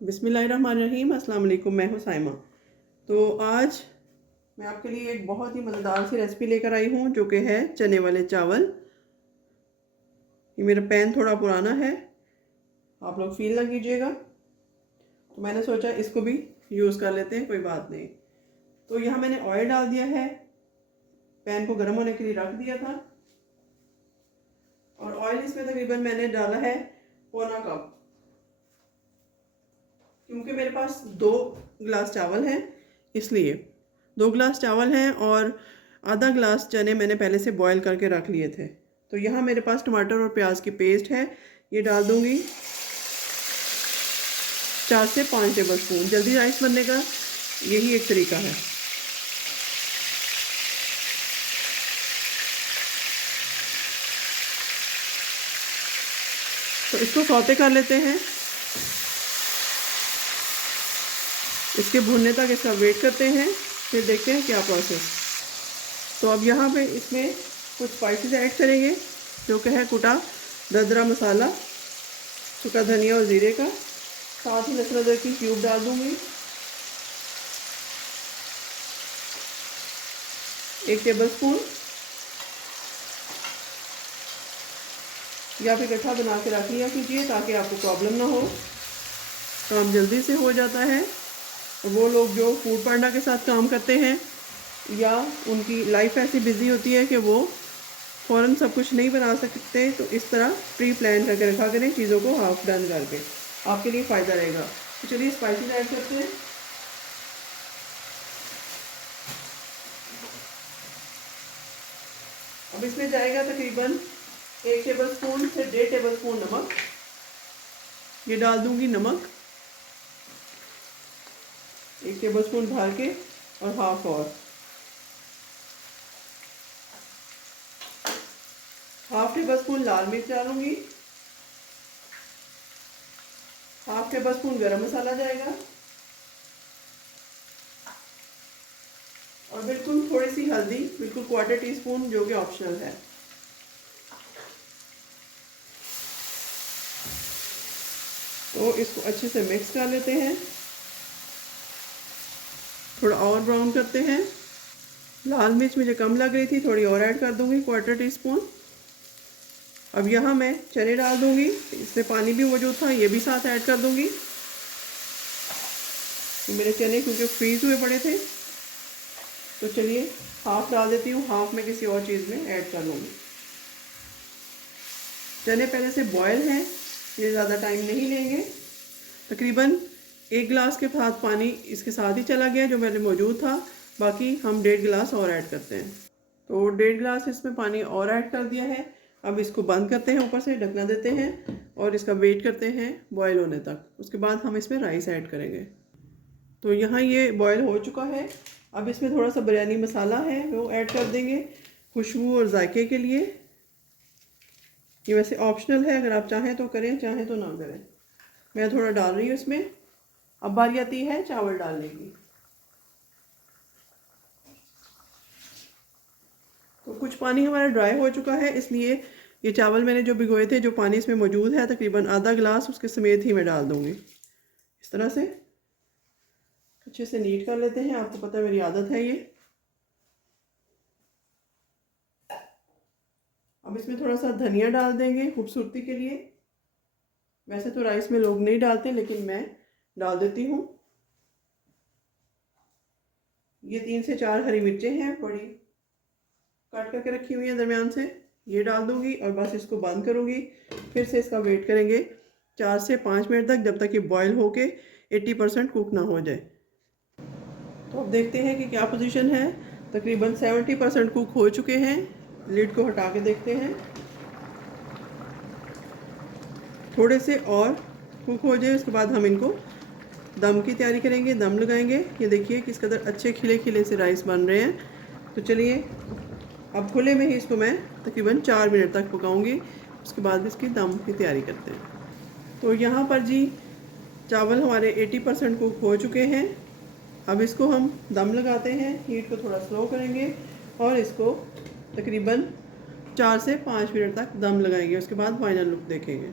बिस्मिल्लाहिर्रहमानिर्रहीम। अस्सलाम वालेकुम। मैं हूँ साइमा। तो आज मैं आपके लिए एक बहुत ही मज़ेदार सी रेसिपी लेकर आई हूँ जो कि है चने वाले चावल। ये मेरा पैन थोड़ा पुराना है, आप लोग फील ना कीजिएगा। तो मैंने सोचा इसको भी यूज़ कर लेते हैं, कोई बात नहीं। तो यहाँ मैंने ऑयल डाल दिया है, पैन को गर्म होने के लिए रख दिया था और ऑयल इसमें तकरीबन मैंने डाला है पौना कप, क्योंकि मेरे पास 2 गिलास चावल हैं, इसलिए 2 गिलास चावल हैं और आधा गिलास चने मैंने पहले से बॉईल करके रख लिए थे। तो यहाँ मेरे पास टमाटर और प्याज की पेस्ट है, ये डाल दूँगी 4 से 5 टेबल स्पून। जल्दी राइस बनने का यही एक तरीका है। तो इसको सौते कर लेते हैं, इसके भुनने तक इसका वेट करते हैं, फिर देखते हैं क्या प्रोसेस। तो अब यहाँ पे इसमें कुछ स्पाइसेस ऐड करेंगे जो कि है कुटा दरदरा मसाला, सूखा धनिया और ज़ीरे का, साथ ही लहसुन अदरक की क्यूब डाल दूँगी, 1 टेबल स्पून, या फिर इकट्ठा बना के रख लिया कीजिए ताकि आपको प्रॉब्लम ना हो, काम जल्दी से हो जाता है। वो लोग जो फूड पांडा के साथ काम करते हैं या उनकी लाइफ ऐसी बिजी होती है कि वो फ़ौरन सब कुछ नहीं बना सकते, तो इस तरह प्री प्लान करके रखा करें चीज़ों को, हाफ डन करके, आपके लिए फ़ायदा रहेगा। तो चलिए स्पाइसेस ऐड करते हैं। अब इसमें जाएगा तकरीबन 1 टेबल स्पून से 1.5 टेबल स्पून नमक, ये डाल दूंगी नमक 1 टेबल स्पून डाल के, और हाफ टेबल स्पून लाल मिर्च डालूंगी, हाफ टेबल स्पून गरम मसाला जाएगा, और बिल्कुल थोड़ी सी हल्दी, बिल्कुल 1/4 टीस्पून, जो कि ऑप्शनल है। तो इसको अच्छे से मिक्स कर लेते हैं, थोड़ा और ब्राउन करते हैं। लाल मिर्च मुझे कम लग रही थी, थोड़ी और ऐड कर दूंगी, 1/4 टीस्पून। अब यहाँ मैं चने डाल दूंगी, इसमें पानी भी मौजूद था, ये भी साथ ऐड कर दूंगी। मेरे चने क्योंकि फ्रीज हुए पड़े थे, तो चलिए हाफ डाल देती हूँ, हाफ में किसी और चीज़ में ऐड कर लूँगी। चने पहले से बॉयल हैं, ये ज़्यादा टाइम नहीं लेंगे। तकरीबन 1 गिलास के साथ पानी इसके साथ ही चला गया जो पहले मौजूद था, बाकी हम 1.5 गिलास और ऐड करते हैं। तो 1.5 गिलास इसमें पानी और ऐड कर दिया है। अब इसको बंद करते हैं, ऊपर से ढकना देते हैं और इसका वेट करते हैं बॉयल होने तक। उसके बाद हम इसमें राइस ऐड करेंगे। तो यहाँ ये बॉयल हो चुका है। अब इसमें थोड़ा सा बिरयानी मसाला है वो ऐड कर देंगे खुशबू और जायके के लिए। ये वैसे ऑप्शनल है, अगर आप चाहें तो करें, चाहें तो ना करें। मैं थोड़ा डाल रही हूँ इसमें। अब बारी आती है चावल डालने की। तो कुछ पानी हमारा ड्राई हो चुका है, इसलिए ये चावल मैंने जो भिगोए थे, जो पानी इसमें मौजूद है तकरीबन आधा गिलास, उसके समेत ही मैं डाल दूँगी। इस तरह से अच्छे से नीट कर लेते हैं, आपको पता है मेरी आदत है ये। अब इसमें थोड़ा सा धनिया डाल देंगे खूबसूरती के लिए। वैसे तो राइस में लोग नहीं डालते, लेकिन मैं डाल देती हूँ। ये 3 से 4 हरी मिर्चें हैं, बड़ी काट करके रखी हुई हैं दरमियान से, ये डाल दूँगी और बस इसको बंद करूँगी। फिर से इसका वेट करेंगे 4 से 5 मिनट तक, जब तक ये बॉयल होके 80% कुक ना हो जाए। तो अब देखते हैं कि क्या पोजीशन है। तकरीबन 70% कुक हो चुके हैं। लिड को हटा के देखते हैं, थोड़े से और कुक हो जाए, उसके बाद हम इनको दम की तैयारी करेंगे, दम लगाएंगे। ये देखिए किस कदर अच्छे खिले खिले से राइस बन रहे हैं। तो चलिए अब खुले में ही इसको मैं तकरीबन 4 मिनट तक पकाऊंगी, उसके बाद इसकी दम की तैयारी करते हैं। तो यहाँ पर जी चावल हमारे 80% कुक हो चुके हैं। अब इसको हम दम लगाते हैं, हीट को थोड़ा स्लो करेंगे और इसको तकरीबन 4 से 5 मिनट तक दम लगाएंगे, उसके बाद फाइनल लुक देखेंगे।